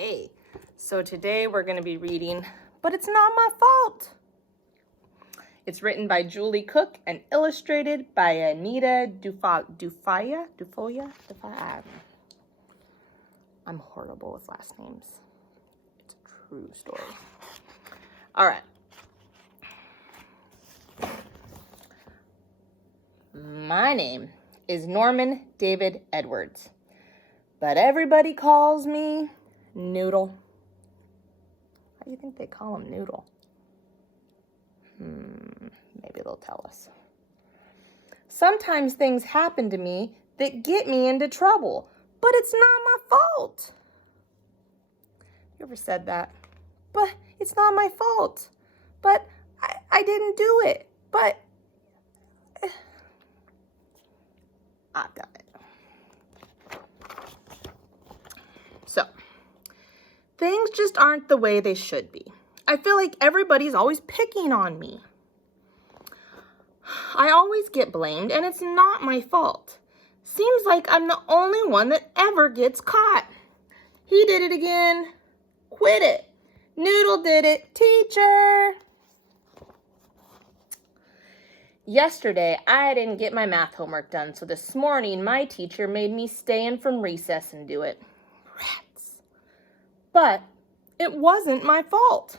Okay, so today we're going to be reading But It's Not My Fault. It's written by Julie Cook and illustrated by Anita Dufoya. I'm horrible with last names. It's a true story. All right. My name is Norman David Edwards, but everybody calls me Noodle. How do you think they call him Noodle? Maybe they'll tell us. Sometimes things happen to me that get me into trouble, but it's not my fault. You ever said that? But it's not my fault. But I didn't do it. But I've got it. So, things just aren't the way they should be. I feel like everybody's always picking on me. I always get blamed, and it's not my fault. Seems like I'm the only one that ever gets caught. He did it again. Quit it. Noodle did it. Teacher. Yesterday, I didn't get my math homework done, so this morning, my teacher made me stay in from recess and do it. Rats. But it wasn't my fault.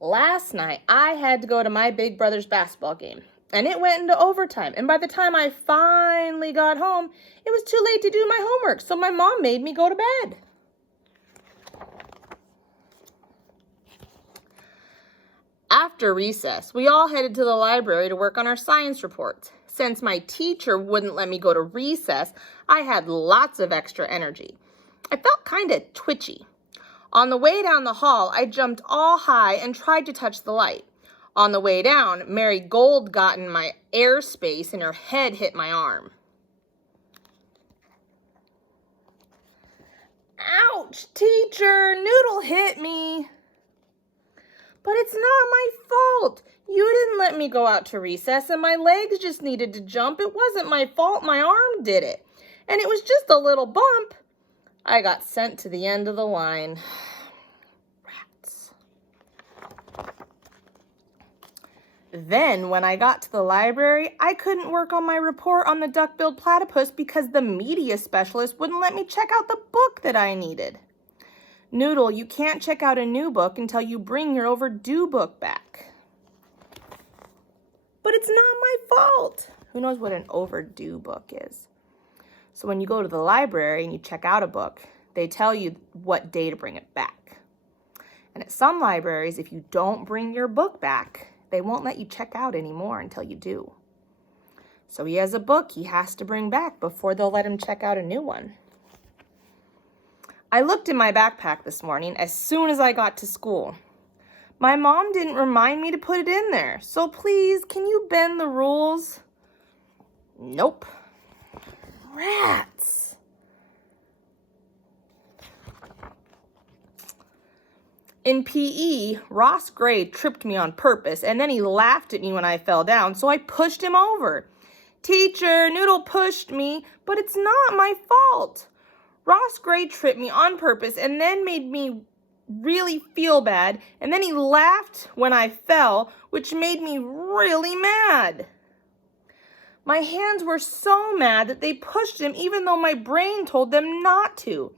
Last night, I had to go to my big brother's basketball game, and it went into overtime. And by the time I finally got home, it was too late to do my homework, so my mom made me go to bed. After recess, we all headed to the library to work on our science reports. Since my teacher wouldn't let me go to recess, I had lots of extra energy. I felt kind of twitchy. On the way down the hall, I jumped all high and tried to touch the light. On the way down, Mary Gold got in my airspace and her head hit my arm. Ouch, teacher, Noodle hit me. But it's not my fault. You didn't let me go out to recess and my legs just needed to jump. It wasn't my fault. My arm did it. And it was just a little bump. I got sent to the end of the line. Rats. Then, when I got to the library, I couldn't work on my report on the duck-billed platypus because the media specialist wouldn't let me check out the book that I needed. Noodle, you can't check out a new book until you bring your overdue book back. But it's not my fault. Who knows what an overdue book is? So when you go to the library and you check out a book, they tell you what day to bring it back. And at some libraries, if you don't bring your book back, they won't let you check out anymore until you do. So he has a book he has to bring back before they'll let him check out a new one. I looked in my backpack this morning as soon as I got to school. My mom didn't remind me to put it in there, so please, can you bend the rules? Nope. Rats. In PE, Ross Gray tripped me on purpose, and then he laughed at me when I fell down, so I pushed him over. Teacher, Noodle pushed me, but it's not my fault. Ross Gray tripped me on purpose and then made me really feel bad, and then he laughed when I fell, which made me really mad. My hands were so mad that they pushed him even though my brain told them not to.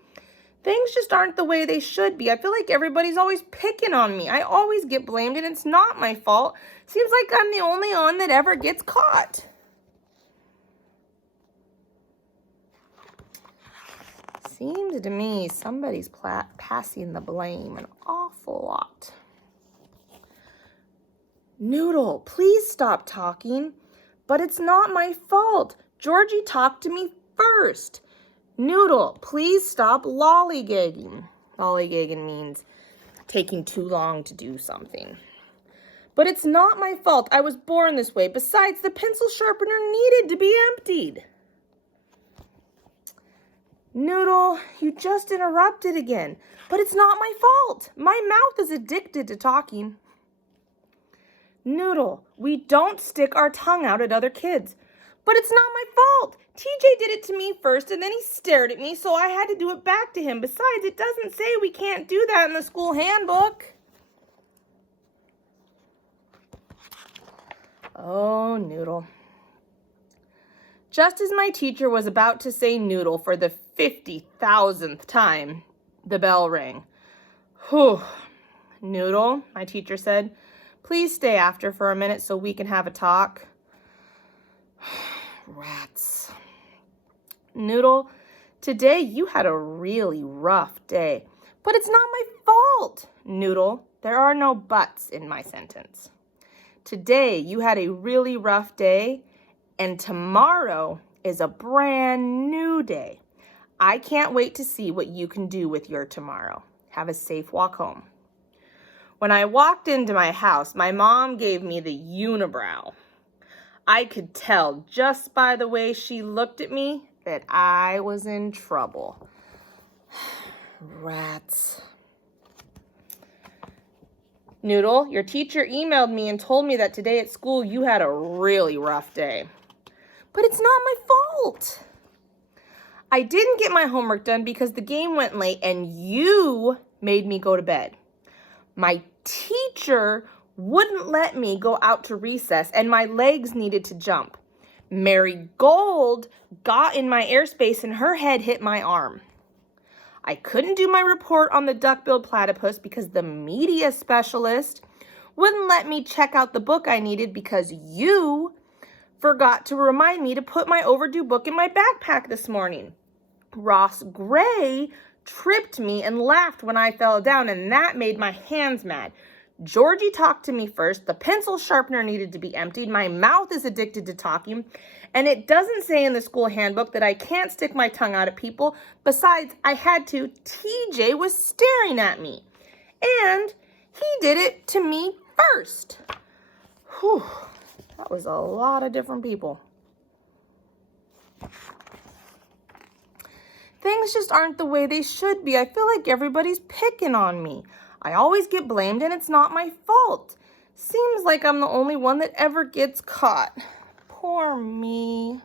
Things just aren't the way they should be. I feel like everybody's always picking on me. I always get blamed and it's not my fault. Seems like I'm the only one that ever gets caught. Seems to me somebody's passing the blame an awful lot. Noodle, please stop talking. But it's not my fault. Georgie talked to me first. Noodle, please stop lollygagging. Lollygagging means taking too long to do something. But it's not my fault. I was born this way. Besides, the pencil sharpener needed to be emptied. Noodle, you just interrupted again. But it's not my fault. My mouth is addicted to talking. Noodle, we don't stick our tongue out at other kids. But it's not my fault. TJ did it to me first, and then he stared at me, so I had to do it back to him. Besides, it doesn't say we can't do that in the school handbook. Oh, Noodle. Just as my teacher was about to say Noodle for the 50,000th time, the bell rang. Whew. Noodle, my teacher said, please stay after for a minute so we can have a talk. Rats. Noodle, today you had a really rough day, but it's not my fault. Noodle, there are no buts in my sentence. Today you had a really rough day, and tomorrow is a brand new day. I can't wait to see what you can do with your tomorrow. Have a safe walk home. When I walked into my house, my mom gave me the unibrow. I could tell just by the way she looked at me that I was in trouble. Rats. Noodle, your teacher emailed me and told me that today at school you had a really rough day. But it's not my fault. I didn't get my homework done because the game went late and you made me go to bed. My teacher wouldn't let me go out to recess and my legs needed to jump. Mary Gold got in my airspace and her head hit my arm. I couldn't do my report on the duck-billed platypus because the media specialist wouldn't let me check out the book I needed because you forgot to remind me to put my overdue book in my backpack this morning. Ross Gray tripped me and laughed when I fell down, and that made my hands mad. Georgie talked to me first. The pencil sharpener needed to be emptied. My mouth is addicted to talking. And it doesn't say in the school handbook that I can't stick my tongue out at people. Besides, I had to. TJ was staring at me. And he did it to me first. Whew, that was a lot of different people. Things just aren't the way they should be. I feel like everybody's picking on me. I always get blamed and it's not my fault. Seems like I'm the only one that ever gets caught. Poor me.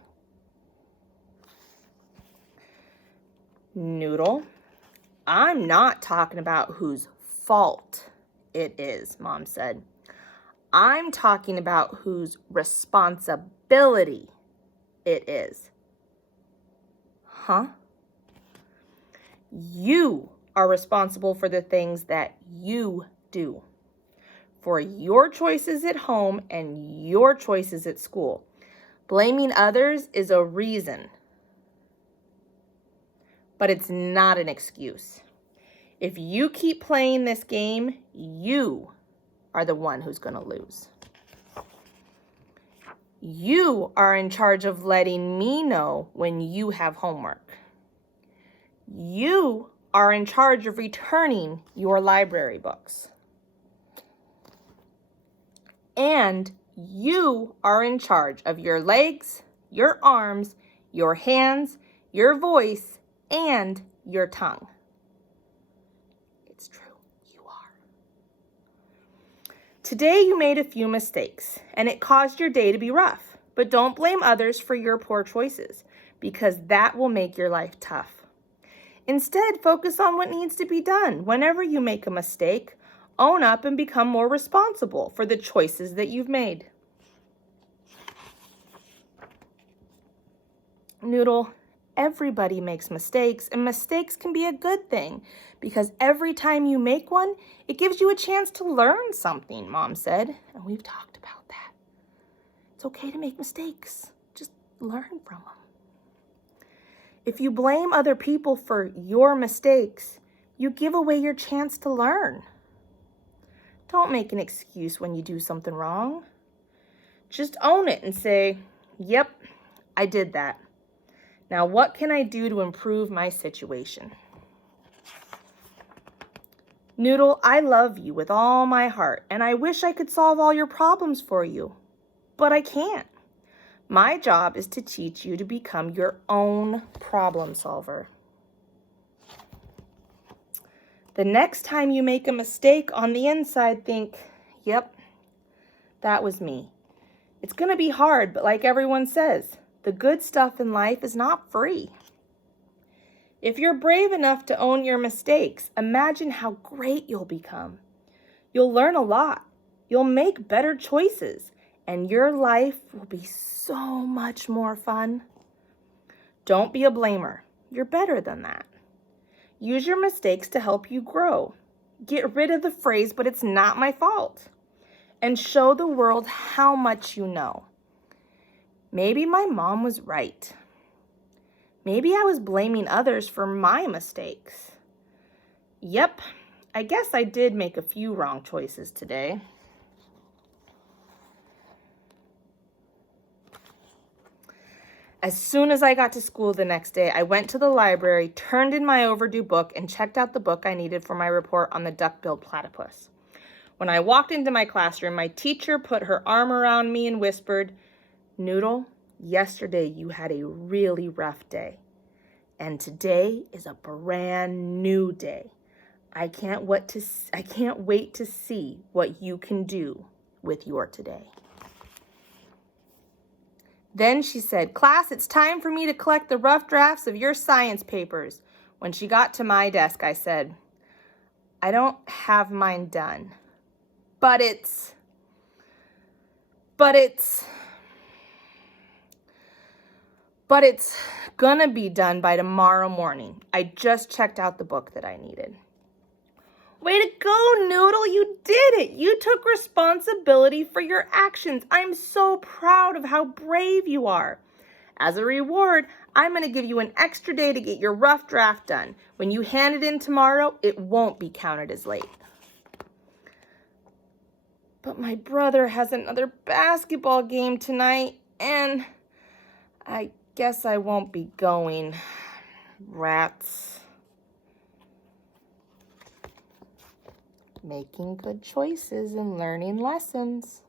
Noodle, I'm not talking about whose fault it is, Mom said. I'm talking about whose responsibility it is. Huh? You are responsible for the things that you do, for your choices at home and your choices at school. Blaming others is a reason, but it's not an excuse. If you keep playing this game, you are the one who's going to lose. You are in charge of letting me know when you have homework. You are in charge of returning your library books. And you are in charge of your legs, your arms, your hands, your voice, and your tongue. It's true, you are. Today you made a few mistakes, and it caused your day to be rough. But don't blame others for your poor choices, because that will make your life tough. Instead, focus on what needs to be done. Whenever you make a mistake, own up and become more responsible for the choices that you've made. Noodle, everybody makes mistakes, and mistakes can be a good thing because every time you make one, it gives you a chance to learn something, Mom said, and we've talked about that. It's okay to make mistakes. Just learn from them. If you blame other people for your mistakes, you give away your chance to learn. Don't make an excuse when you do something wrong. Just own it and say, yep, I did that. Now what can I do to improve my situation? Noodle, I love you with all my heart, and I wish I could solve all your problems for you, but I can't. My job is to teach you to become your own problem solver. The next time you make a mistake on the inside, think, yep, that was me. It's going to be hard, but like everyone says, The good stuff in life is not free. If you're brave enough to own your mistakes, imagine how great you'll become. You'll learn a lot. You'll make better choices, and your life will be so much more fun. Don't be a blamer. You're better than that. Use your mistakes to help you grow. Get rid of the phrase, but it's not my fault. And show the world how much you know. Maybe my mom was right. Maybe I was blaming others for my mistakes. Yep, I guess I did make a few wrong choices today. As soon as I got to school the next day, I went to the library, turned in my overdue book, and checked out the book I needed for my report on the duck-billed platypus. When I walked into my classroom, my teacher put her arm around me and whispered, "Noodle, yesterday you had a really rough day, and today is a brand new day. I can't wait to see what you can do with your today." Then she said, "Class, it's time for me to collect the rough drafts of your science papers." When she got to my desk, I said, "I don't have mine done, but it's gonna be done by tomorrow morning. I just checked out the book that I needed." Way to go, Noodle. You did it. You took responsibility for your actions. I'm so proud of how brave you are. As a reward, I'm going to give you an extra day to get your rough draft done. When you hand it in tomorrow, it won't be counted as late. But my brother has another basketball game tonight, and I guess I won't be going. Rats. Making good choices and learning lessons.